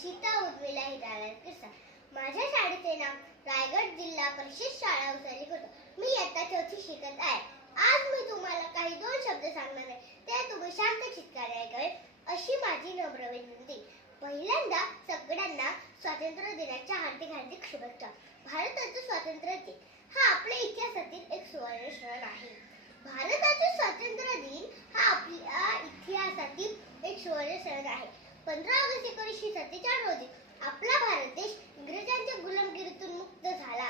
अशिता उर्मिला हिरालाल किस्सा. माझ्या शाळेचे नाव रायगड जिल्हा परिषद शाळा उसाली होतं. मी इयत्ता 4थी शिकत आहे. आज मी तुम्हाला काही 2 शब्द सांगणार आहे. ते तुम्ही शांत चित्ताने ऐकावे अशी माझी नम्र विनंती. पहिल्यांदा सगळ्यांना स्वातंत्र्य दिनाच्या हार्दिक शुभेच्छा. भारताचे स्वातंत्र्य दिन हा आपल्या इतिहासातील एक सुवर्ण क्षण आहे. भारताचे स्वातंत्र्य दिन हा आपल्या इतिहासातील एक सुवर्ण क्षण आहे. 15 ऑगस्ट 1947 रोजी आपला भारत देश इंग्रजांच्या गुलामगिरीतून मुक्त झाला.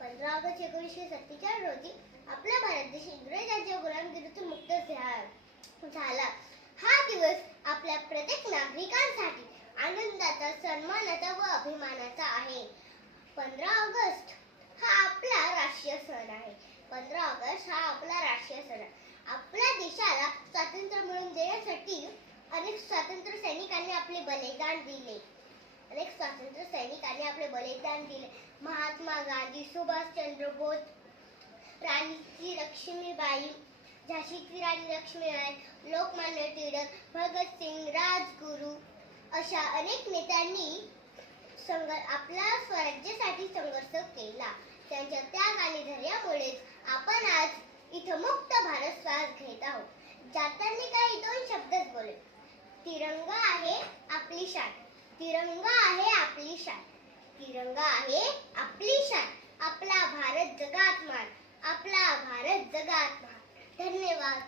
15 ऑगस्ट 1947 रोजी आपला भारत देश इंग्रजांच्या गुलामगिरीतून मुक्त झाला. हा दिवस आपल्या प्रत्येक नागरिकांसाठी आनंदाचा, सन्मानाचा व अभिमानाचा आहे. 15 ऑगस्ट हा आपला राष्ट्रीय सण आहे. 15 ऑगस्ट हा आपला राष्ट्रीय सण आहे. आपल्या देशाला स्वातंत्र्य मिळवून देण्यासाठी अनेक स्वातंत्र्य सैनिकांनी आपले बलिदान दिले. महात्मा गांधी, सुभाषचंद्र बोस, राणी लक्ष्मीबाई, झाशीची राणी लक्ष्मीबाई, लोकमान्य टिळक, भगतसिंग, राजगुरू अशा अनेक नेत्यांनी आपल्या स्वराज्यासाठी संघर्ष केला. त्यांच्या त्याग आणि धैर्यामुळेच आपण आज इथं मुक्त भारत श्वास घेत आहोत. जाताना काही 2 शब्दच बोले. तिरंगा आहे आपली शान, तिरंगा आहे आपली शान, तिरंगा आहे आपली शान. आपला भारत जगात मान, आपला भारत जगात मान. धन्यवाद.